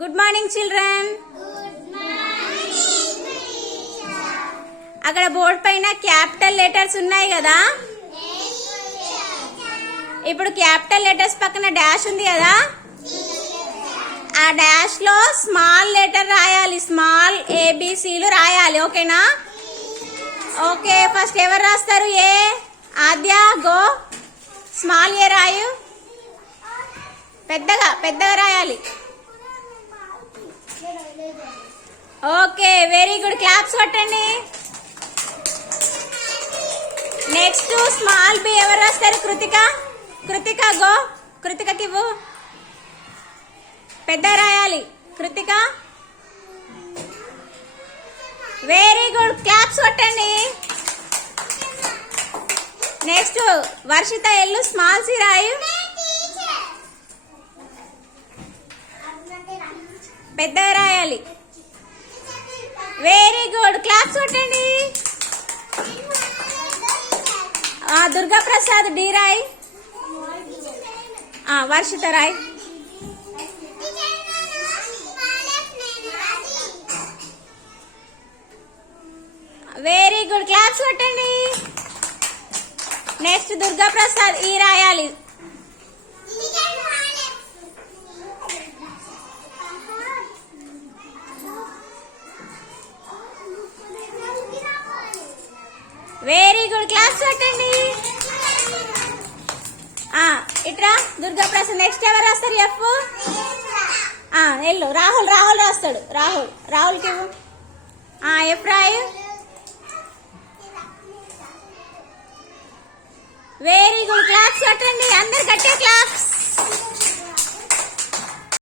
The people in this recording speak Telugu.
Good morning children. అక్కడ బోర్డు పైన క్యాపిటల్ లెటర్స్ ఉన్నాయి కదా. ఇప్పుడు క్యాపిటల్ లెటర్స్ పక్కన డాష్ ఉంది కదా, ఆ డాష్ లో స్మాల్ లెటర్ రాయాలి, స్మాల్ ఏబిసిలు రాయాలి. ఓకేనా? ఓకే, ఫస్ట్ ఎవరు రాస్తారు? ఏ ఆద్య, గో. స్మాల్ ఏ రాయు, పెద్దగా పెద్దగా రాయాలి. ఓకే, వెరీ గుడ్, క్లాప్స్ కొట్టండి. నెక్స్ట్ స్మాల్ బి ఎవరు రాస్తారు? కృతిక. కృతిక గో, కృతికకి ఇవ్వు, పెద్ద రాయాలి. కృతిక, వెరీ గుడ్, క్లాప్స్ కొట్టండి. నెక్స్ట్ వర్షిత ఎల్లు, స్మాల్ సి రాయు, పెద్ద రాయాలి. వెరీ గుడ్, క్లాప్స్ కొట్టండి. దుర్గా ప్రసాద్ డి రాయ్, వర్షిత రాయ్. వెరీ గుడ్, క్లాప్స్ కొట్టండి. నెక్స్ట్ దుర్గా ప్రసాద్ ఈ రాయాలి. వెరీ గుడ్, క్లాప్స్ కొట్టండి. ఇట్రా దుర్గా ప్రసాద్. నెక్స్ట్ ఎవరు రాస్తారు? ఎఫ్. ఎల్లు రాహుల్, రాహుల్ రాస్తాడు. రాహుల్కి ఇవ్వు. ఎఫ్ రాయు. వెరీ గుడ్, క్లాప్స్ కొట్టండి. అందరు గట్టిగా క్లాప్స్.